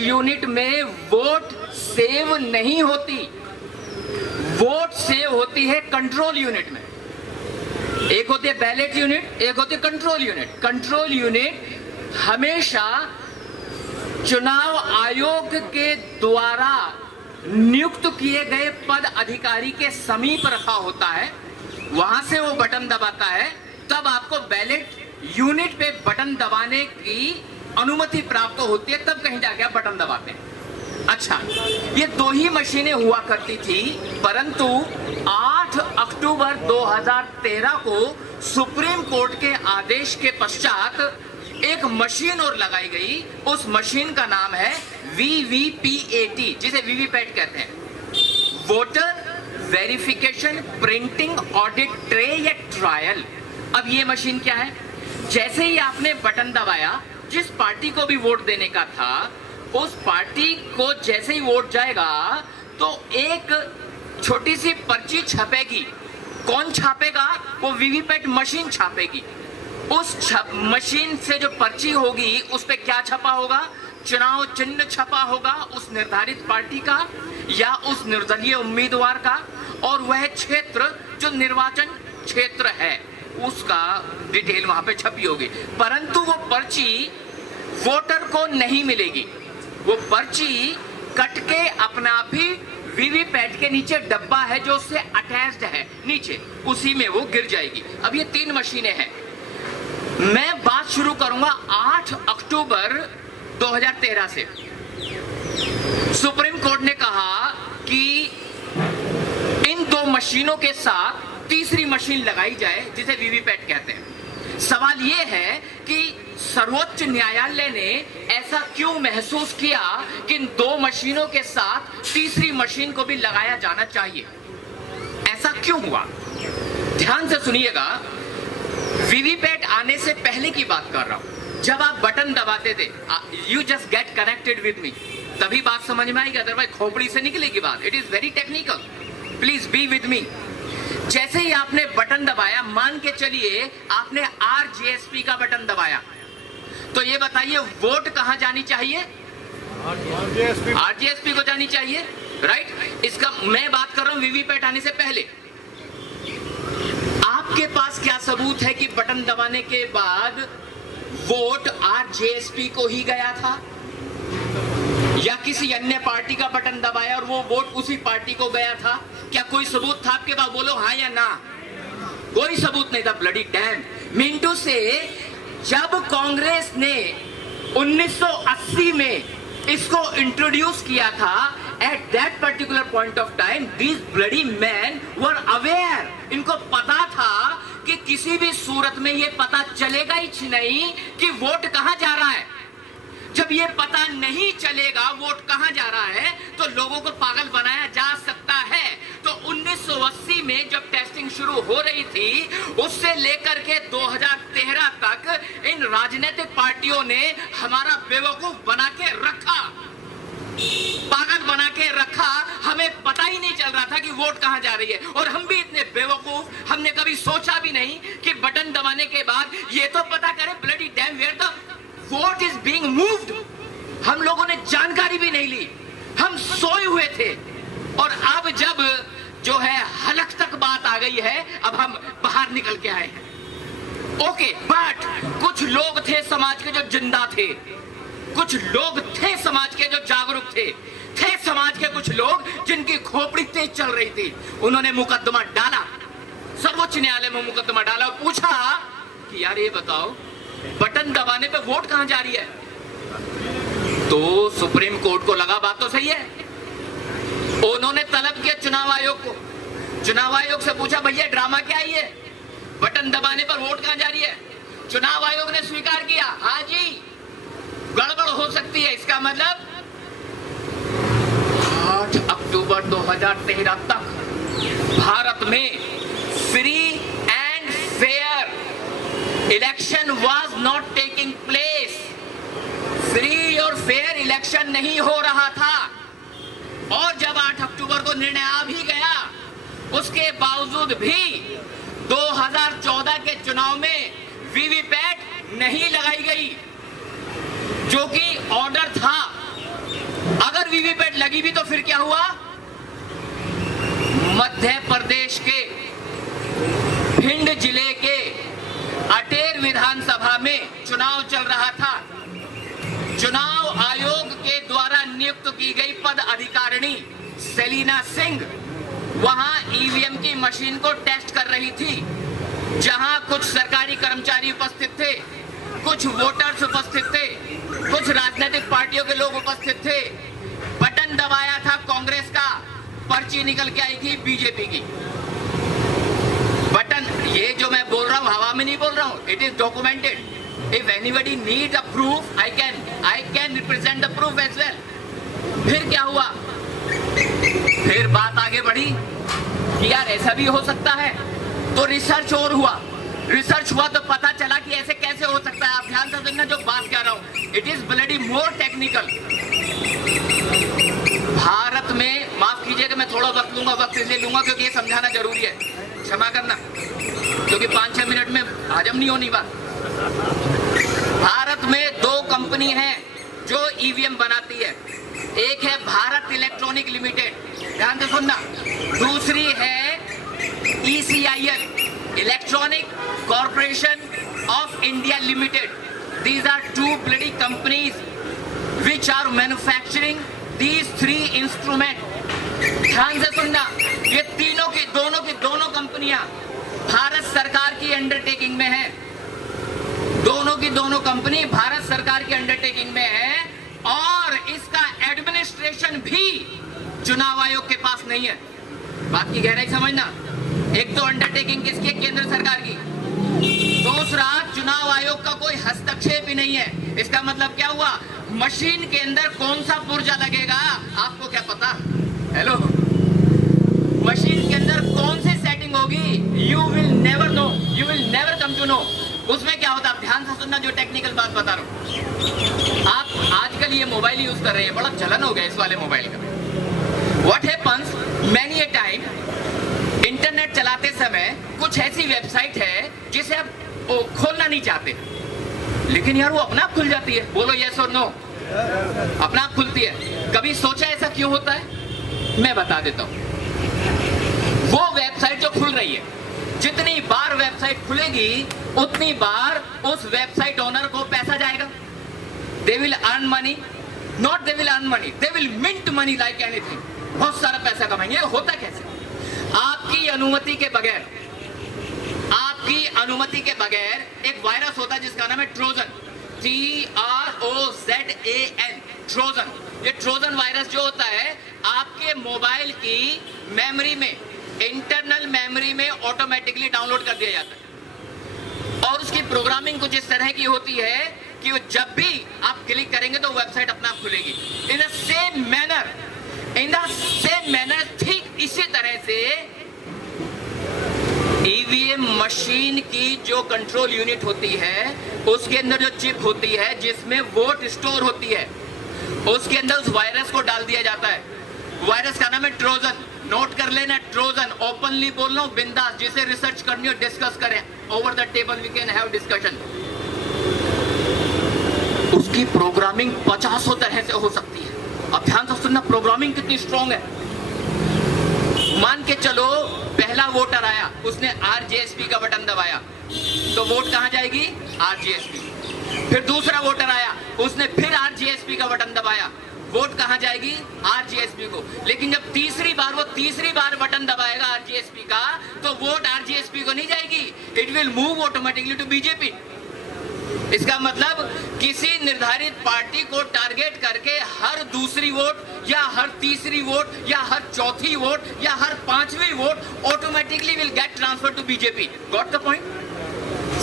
Unit में vote save नहीं होती, वोट सेव होती है कंट्रोल यूनिट में। एक होती है बैलेट यूनिट, एक होती है कंट्रोल यूनिट। कंट्रोल यूनिट हमेशा चुनाव आयोग के द्वारा नियुक्त किए गए पद अधिकारी के समीप रखा होता है, वहां से वो बटन दबाता है, तब आपको बैलेट यूनिट पे बटन दबाने की अनुमति प्राप्त होती है, तब कहीं जाके आप बटन दबाते हैं। अच्छा, ये दो ही मशीनें हुआ करती थी, परंतु 8 अक्टूबर 2013 को सुप्रीम कोर्ट के आदेश के पश्चात एक मशीन और लगाई गई। उस मशीन का नाम है VVPAT, जिसे वीवीपैट कहते हैं, voter verification printing audit tray या ट्रायल। अब ये मशीन क्या है? जैसे ही आपने बटन दबाया, जिस पार्टी को भी वोट देने का था, उस पार्टी को जैसे ही वोट जाएगा तो एक छोटी सी पर्ची छपेगी। कौन छापेगा? वो वीवीपैट मशीन छापेगी। उस मशीन से जो पर्ची होगी उस पे क्या छपा होगा? चुनाव चिन्ह छपा होगा उस निर्धारित पार्टी का या उस निर्दलीय उम्मीदवार का, और वह क्षेत्र जो निर्वाचन क्षेत्र है उसका डिटेल वहां पे छपी होगी। परंतु वो पर्ची वोटर को नहीं मिलेगी, वो पर्ची कट के अपना आप ही वीवीपैट के नीचे डब्बा है जो उससे अटैच्ड है नीचे, उसी में वो गिर जाएगी। अब ये 3 मशीनें हैं। मैं बात शुरू करूंगा 8 अक्टूबर 2013 से। सुप्रीम कोर्ट ने कहा कि इन 2 मशीनों के साथ तीसरी मशीन लगाई जाए, जिसे वीवीपैट कहते हैं। सवाल यह है कि सर्वोच्च न्यायालय ने ऐसा क्यों महसूस किया कि इन 2 मशीनों के साथ तीसरी मशीन को भी लगाया जाना चाहिए? ऐसा क्यों हुआ? ध्यान से सुनिएगा। वीवीपैट आने से पहले की बात कर रहा हूं, जब आप बटन दबाते थे, you just get connected with me, तभी बात समझ में आएगी, अदरवाइज खोपड़ी से निकलेगी बात। It is very technical, please be with me. जैसे ही आपने बटन दबाया, मान के चलिए आपने RGSP का बटन दबाया, तो ये बताइए वोट कहां जानी चाहिए? RGSP को जानी चाहिए, राइट? इसका मैं बात कर रहा हूं वीवीपैट आने से पहले। आपके पास क्या सबूत है कि बटन दबाने के बाद वोट RGSP को ही गया था, या किसी अन्य पार्टी का बटन दबाया और वो वोट उसी पार्टी को गया था? क्या कोई सबूत था आपके पास? बोलो हाँ या ना। कोई सबूत नहीं था। ब्लडी डैम मिंटू से जब कांग्रेस ने 1980 में इसको इंट्रोड्यूस किया था, at that particular point of time these bloody man were aware. इनको पता था कि किसी भी सूरत में ये पता चलेगा ही नहीं कि वोट कहां जा रहा है। जब ये पता नहीं चलेगा वोट कहां जा रहा है, तो लोगों को पागल बनाया जा सकता है। तो 1980 में जब टेस्टिंग शुरू हो रही थी, उससे लेकर के 2013 तक इन राजनीतिक पार्टियों ने हमारा बेवकूफ बना के रखा, पागल बना के रखा। हमें पता ही नहीं चल रहा था कि वोट कहां जा रही है, और हम भी इतने बेवकूफ, हमने कभी सोचा भी नहीं कि बटन दबाने के बाद ये तो पता करें bloody damn where the vote is being moved. हम लोगों ने जानकारी भी नहीं ली, हम सोए हुए थे। और अब जब जो है हलक तक बात आ गई है, अब हम बाहर निकल के आए हैं। ओके, बट कुछ लोग थे समाज के जो जिंदा थे, कुछ लोग थे समाज के जो जागरूक थे समाज के कुछ लोग जिनकी खोपड़ी तेज चल रही थी। उन्होंने मुकदमा डाला, सर्वोच्च न्यायालय में मुकदमा डाला, पूछा कि यार ये बताओ बटन दबाने पे वोट कहां जा रही है? तो सुप्रीम कोर्ट को लगा बात तो सही है। उन्होंने तलब किया चुनाव आयोग को, चुनाव आयोग से पूछा भैया ड्रामा क्या है ये, बटन दबाने पर वोट कहां जा रही है? चुनाव आयोग ने स्वीकार किया, हाँ जी गड़बड़ हो सकती है। इसका मतलब 8 अक्टूबर 2013 तक भारत में free and fair election was not taking place. Free और फेयर इलेक्शन नहीं हो रहा था। और जब 8 अक्टूबर को निर्णय आ भी गया, उसके बावजूद भी 2014 के चुनाव में वीवीपैट नहीं लगाई गई, जो कि ऑर्डर था। अगर वीवीपैट लगी भी तो फिर क्या हुआ? मध्य प्रदेश के भिंड जिले के अटेर विधानसभा में चुनाव चल रहा था। चुनाव आयोग के द्वारा नियुक्त की गई पद अधिकारिणी सेलिना सिंह वहां ईवीएम की मशीन को टेस्ट कर रही थी, जहां कुछ सरकारी कर्मचारी उपस्थित थे, कुछ वोटर्स उपस्थित थे, कुछ राजनीतिक पार्टियों के लोग उपस्थित थे। बटन दबाया था कांग्रेस का, पर्ची निकल के आई थी बीजेपी की। बटन, ये जो मैं बोल रहा हूं हवा में नहीं बोल रहा हूं, it is documented. If anybody need a proof, I can represent the proof as well. फिर क्या हुआ? फिर बात आगे बढ़ी कि यार ऐसा भी हो सकता है, तो रिसर्च और हुआ। रिसर्च हुआ तो पता चला कि ऐसे कैसे हो सकता है। आप ध्यान से सुनना जो बात कह रहा हूं, it is bloody more technical. Bharat में, माफ कीजिएगा मैं थोड़ा वक्त लूंगा, वक्त इसलिए लूंगा क्योंकि ये समझाना जरूरी है, क्षमा करना, क्योंकि 5-6 मिनट में हजम नहीं होनी बात। भारत में 2 कंपनी है जो ईवीएम बनाती है। एक है भारत इलेक्ट्रॉनिक लिमिटेड, ध्यान से सुनना। दूसरी है ECIL, electronic corporation of India limited. These are 2 bloody companies which are manufacturing these 3 instruments. ध्यान से सुनना, ये दोनों कंपनियां भारत सरकार की अंडरटेकिंग में है। दोनों कंपनी भारत सरकार की अंडरटेकिंग में है और इसका एडमिनिस्ट्रेशन भी चुनाव आयोग के पास नहीं है। बात की गहराई समझना। एक तो अंडरटेकिंग किसकी है? केंद्र सरकार की। दूसरा, चुनाव आयोग का कोई हस्तक्षेप ही नहीं है। इसका मतलब क्या हुआ? मशीन के अंदर कौन सा पुर्जा लगेगा आपको क्या पता? हेलो, मशीन के अंदर कौन सी सेटिंग होगी? You will never know, you will never come to know. उसमें क्या होता है? ध्यान से सुनना, जो टेक्निकल बात बता रहा हूं। आप आजकल ये मोबाइल यूज कर रहे हैं, बड़ा चलन हो गया इस वाले मोबाइल का। What happens many a time, internet चलाते समय कुछ ऐसी वेबसाइट है जिसे आप खोलना नहीं चाहते, लेकिन यार वो अपना आप खुल जाती है। बोलो यस और नो, अपना आप खुलती है। कभी सोचा ऐसा क्यों होता है? मैं बता देता हूं। वो वेबसाइट जो खुल रही है, जितनी बार वेबसाइट खुलेगी उतनी बार उस वेबसाइट ओनर को पैसा जाएगा। They will earn money, not they will earn money, they will mint money like anything. बहुत सारा पैसा कमाएंगे। होता कैसे? आपकी अनुमति के बगैर एक वायरस होता है जिसका नाम है ट्रोजन, TROZAN, ट्रोजन। ये ट्रोजन वायरस जो होता है आपके मोबाइल की मेमोरी में, इंटरनल मेमोरी में ऑटोमेटिकली डाउनलोड कर दिया जाता है। और उसकी प्रोग्रामिंग कुछ इस तरह की होती है कि वो जब भी आप क्लिक करेंगे तो वेबसाइट अपना आप खुलेगी। इन द सेम मैनर ठीक इसी तरह से ईवीएम मशीन की जो कंट्रोल यूनिट होती है, उसके अंदर जो चिप होती है जिसमें वोट स्टोर होती है, उसके अंदर उस वायरस को डाल दिया जाता है। वायरस का नाम है ट्रोजन। नोट कर लेना, ट्रोजन। ओपनली बोल रहा हूं, बिंदास। जिसे रिसर्च करनी हो डिस्कस करें, over the table we can have discussion. उसकी प्रोग्रामिंग 50 तरह से हो सकती है। अब ध्यान से सुनना, प्रोग्रामिंग कितनी स्ट्रॉन्ग है। मान के चलो पहला वोटर आया, उसने RJSP का बटन दबाया, तो वोट कहां जाएगी? RJSP। फिर दूसरा वोटर आया, उसने फिर RJSP का बटन दबाया, वोट कहां जाएगी? RJSP को। लेकिन जब तीसरी बार बटन दबाएगा RJSP का, तो वोट RJSP को नहीं जाएगी, it will move automatically to BJP. इसका मतलब किसी निर्धारित पार्टी को टारगेट करके हर दूसरी वोट या हर तीसरी वोट या हर चौथी वोट या हर 5वीं vote automatically will get transfer to BJP. Got the point?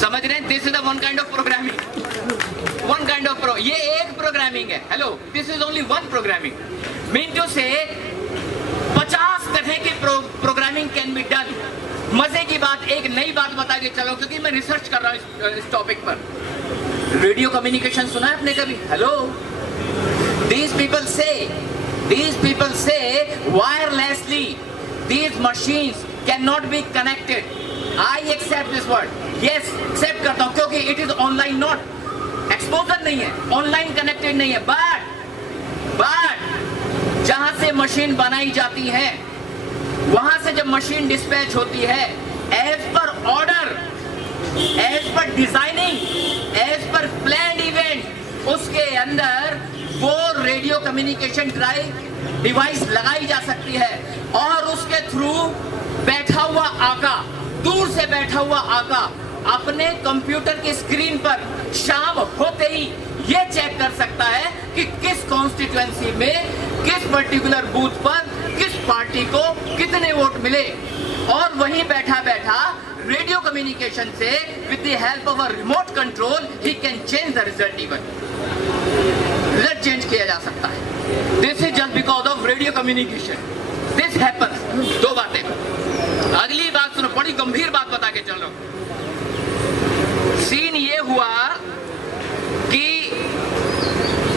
समझ रहे हैं? This is the one kind of programming. ये एक प्रोग्रामिंग है। Hello, this is only one programming. Mean two से 50 तरह की प्रोग्रामिंग कैन बी डन। मजे की बात, एक नई बात बता के चलो, क्योंकि मैं रिसर्च कर रहा हूं इस टॉपिक पर। रेडियो कम्युनिकेशन सुना है आपने कभी? Hello, these people say wirelessly these machines cannot be connected. I accept this word. Yes, accept करता हूं, क्योंकि it is online, not exposure नहीं है, online connected नहीं है, but जहां से मशीन बनाई जाती है, वहां से जब मशीन डिस्पैच होती है, as per order, as per designing, as per plan event, उसके अंदर वो रेडियो कम्युनिकेशन डिवाइस लगाई जा सकती है और उसके थ्रू बैठा हुआ आका, दूर से बैठा हुआ आका अपने कंप्यूटर की स्क्रीन पर शाम होते ही ये चेक कर सकता है कि किस कॉन्स्टिट्यूएंसी में, किस पर्टिकुलर बूथ पर किस पार्टी को कितने वोट मिले, और वहीं बैठा बैठा रेडियो कम्युनिकेशन से with the help of a remote control he can change the result. Even result change किया जा सकता है। This is just because of radio communication. This happens. दो बातें। अगली बात सुनो, बड़ी गंभीर बात बता के चल रहा हूं। सीन ये हुआ कि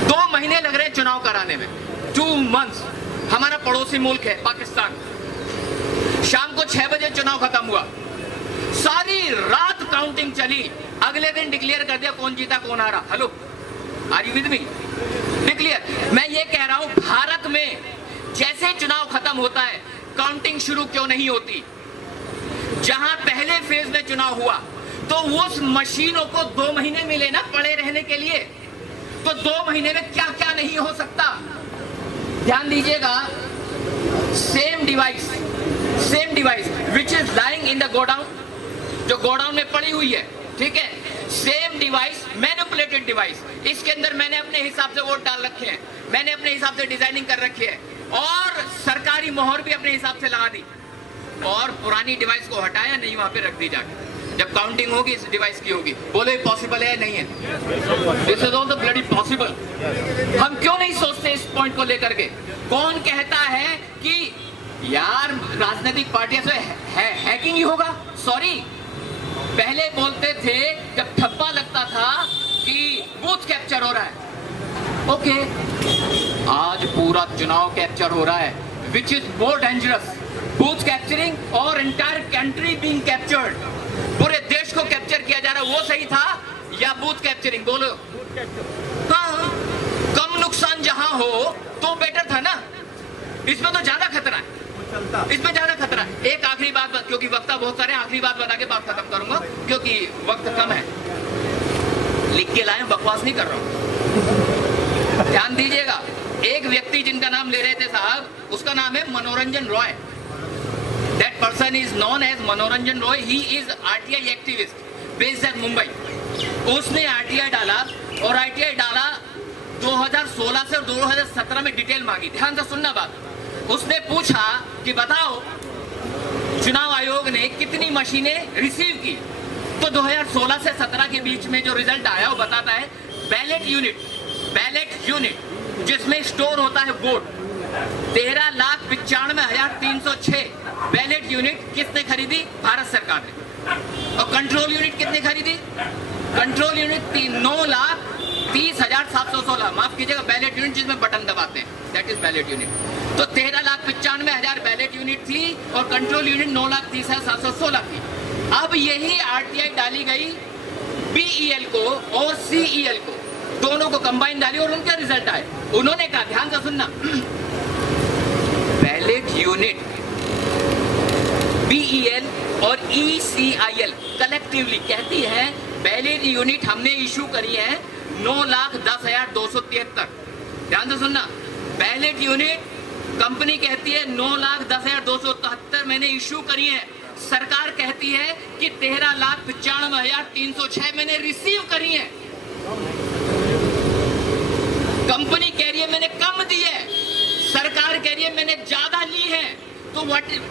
2 महीने लग रहे हैं चुनाव कराने में, 2 months। हमारा पड़ोसी मुल्क है पाकिस्तान। शाम को 6 बजे चुनाव खत्म हुआ, सारी रात काउंटिंग चली, अगले दिन डिक्लेयर कर दिया कौन जीता कौन हारा। Hello, are you with me? Declare. मैं ये कह रहा हूं, भारत में जैसे चुनाव खत्म होता है काउंटिंग शुरू क्यों नहीं होती? जहां पहले फेज में चुनाव हुआ तो उस मशीनों को 2 महीने मिले ना पड़े रहने के लिए, तो 2 महीने में क्या क्या नहीं हो सकता। ध्यान दीजिएगा, same device which is lying in the godown, जो गोडाउन में पड़ी हुई है, ठीक है, सेम डिवाइस, मैनिपुलेटेड डिवाइस, इसके अंदर मैंने अपने हिसाब से वोट डाल रखे हैं, मैंने अपने हिसाब से डिजाइनिंग कर रखी है और सरकारी मोहर भी अपने हिसाब से लगा दी, और पुरानी डिवाइस को हटाया नहीं, वहां पे रख दी जाके। जब काउंटिंग होगी इस डिवाइस की होगी, बोले पॉसिबल है नहीं है? This is all the bloody possible. हम क्यों नहीं सोचते इस पॉइंट को लेकर के? कौन कहता है कि यार राजनीतिक पार्टियां से हैकिंग ही होगा? सॉरी, पहले बोलते थे जब ठप्पा लगता था कि बूथ कैप्चर हो रहा है। ओके, आज पूरा चुनाव कैप्चर हो रहा है, which is more dangerous, booth capturing और एंटायर कंट्री बीइंग कैप्चर्ड, पूरे देश को कैप्चर किया जा रहा है। वो सही था या बूथ कैप्चरिंग? बोलो। हाँ, कम नुकसान जहां हो तो बेटर था ना। इसमें तो ज्यादा खतरा है, इसमें ज्यादा खतरा है। एक आखिरी बात, क्योंकि वक्ता बहुत सारे, आखिरी बात बता के बात खत्म करूंगा क्योंकि वक्त कम है। लिख के लाए, बकवास नहीं कर रहा हूं। ध्यान दीजिएगा, एक व्यक्ति जिनका नाम ले रहे थे साहब, उसका नाम है मनोरंजन Roy. That person is known as मनोरंजन Roy. He is RTI activist based at Mumbai. उसने RTI डाला और RTI डाला 2016 से और 2017 में डिटेल मांगी। ध्यान से सुनना बात। उसने पूछा कि बताओ चुनाव आयोग ने कितनी मशीनें रिसीव की, तो 2016 से 17 के बीच में जो रिजल्ट आया वो बताता है बैलेट यूनिट जिसमें स्टोर होता है वोट, 13,95,306 बैलेट यूनिट किसने खरीदी? भारत सरकार ने। और कंट्रोल यूनिट कितने खरीदी? कंट्रोल यूनिट 9,30,716, माफ कीजिएगा, बैलेट यूनिट जिसमें बटन दबाते हैं, दैट इज बैलेट यूनिट। तो 13,95,000 बैलेट यूनिट थी और कंट्रोल यूनिट 9,30,716 थी। अब यही RTI डाली गई BEL को और CEL को, दोनों को कंबाइन डाली और उनका रिजल्ट आए। उन्होंने कहा, ध्यान से सुनना, बैलेट यूनिट BEL और ECIL कलेक्टिवली कहती है बैलेट यूनिट हमने इशू करी है 9,10,273। ध्यान से सुनना, बैलेट यूनिट कंपनी कहती है 9,10,273 मैंने इशू करी है, सरकार कहती है कि 13,95,306 मैंने रिसीव करी है। कंपनी कह रही है मैंने कम दी है, सरकार कह रही है मैंने ज्यादा ली है। तो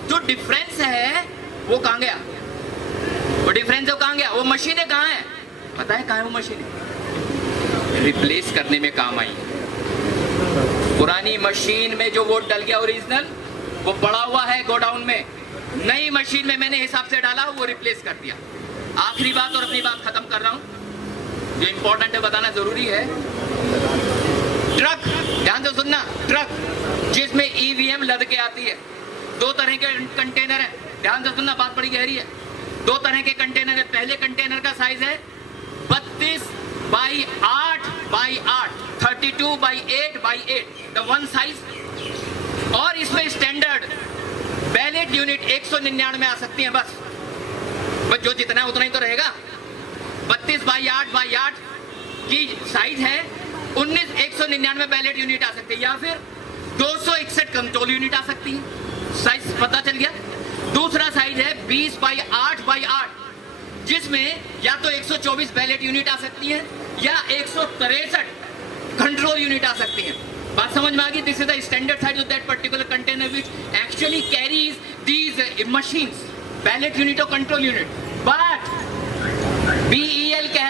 जो डिफरेंस है वो कहां गया? वो डिफरेंस कहां गया? वो मशीनें कहां है? पता है कहां है वो मशीनें? रिप्लेस करने में काम आई। पुरानी मशीन में जो वोट डल गया ओरिजिनल, वो पड़ा हुआ है गोडाउन में, नई मशीन में मैंने हिसाब से डाला, वो रिप्लेस कर दिया। आखिरी बात और अपनी बात खत्म कर रहा हूं, जो इंपॉर्टेंट है बताना जरूरी है। ट्रक, ध्यान से सुनना, ट्रक जिसमें EVM लद के आती है, 2 तरह के कंटेनर है। ध्यान से सुनना, बात बड़ी गहरी है। 2 तरह के कंटेनर है। पहले कंटेनर का साइज है 32x8x8, 32x8x8, the one size और इसमें स्टैंडर्ड बैलेट यूनिट 199 आ सकती हैं बस जो जितना है उतना ही तो रहेगा। 32x8x8 की साइज है, 199 बैलेट यूनिट आ सकती है, या फिर 261 कंट्रोल यूनिट आ सकती है। साइज पता चल गया। दूसरा साइज है 20x8x8 जिसमें या तो 124 बैलेट यूनिट आ सकती है या 163 कंट्रोल यूनिट आ सकती है। बात समझ में आ गई? This is the standard size of that particular container which actually carries these machines, ballot unit और कंट्रोल यूनिट। बट बीईएल कह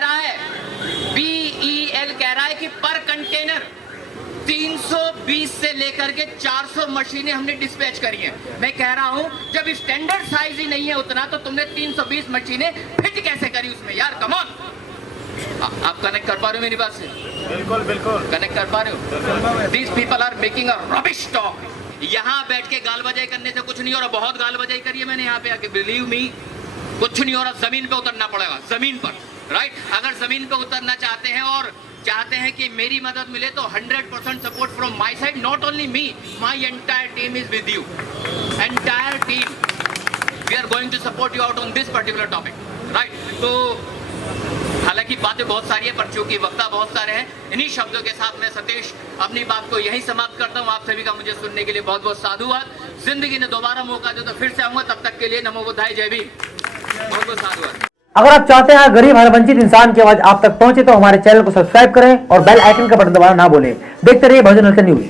रहा है कि पर कंटेनर 320 से लेकर के 400 मशीनें हमने डिस्पैच करी हैं। मैं कह रहा हूं जब स्टैंडर्ड साइज ही नहीं है उतना तो तुमने 320 मशीनें फिट कैसे करी उसमें यार? कम ऑन, आप कनेक्ट कर पा रहे हो मेरी बात से? बिल्कुल बिल्कुल कनेक्ट कर पा रहे हो? These people are making a rubbish talk. यहाँ बैठ के गाल बजाई करने से कुछ नहीं हो रहा। बहुत गाल बजाई करी है मैंने यहाँ पे आके, बिलीव मी कुछ नहीं हो रहा। जमीन पे उतरना पड़ेगा, जमीन पर, राइट? अगर जमीन पे उतरना चाहते हैं और चाहते हैं कि मेरी मदद मिले तो 100% support from my side, not only me, my entire team is with you, entire team. We are going to support you out on this particular topic, right? तो हालांकि बातें बहुत सारी है पर चूंकि वक्ता बहुत सारे हैं, इन्हीं शब्दों के साथ मैं सतीश अपनी बात को यही समाप्त करता हूं। आप सभी का मुझे सुनने के लिए बहुत बहुत साधुवाद। जिंदगी ने दोबारा मौका दे तो फिर से आऊंगा, तब तक के लिए नमो बुद्धाय, जय भीम, बहुत बहुत साधुवाद। अगर आप चाहते हैं गरीब और वंचित इंसान की आवाज आप तक पहुंचे तो हमारे चैनल को सब्सक्राइब करें और बेल आइकन का बटन दबाना ना भूलें। देखते रहिए बहुजन हलचल न्यूज।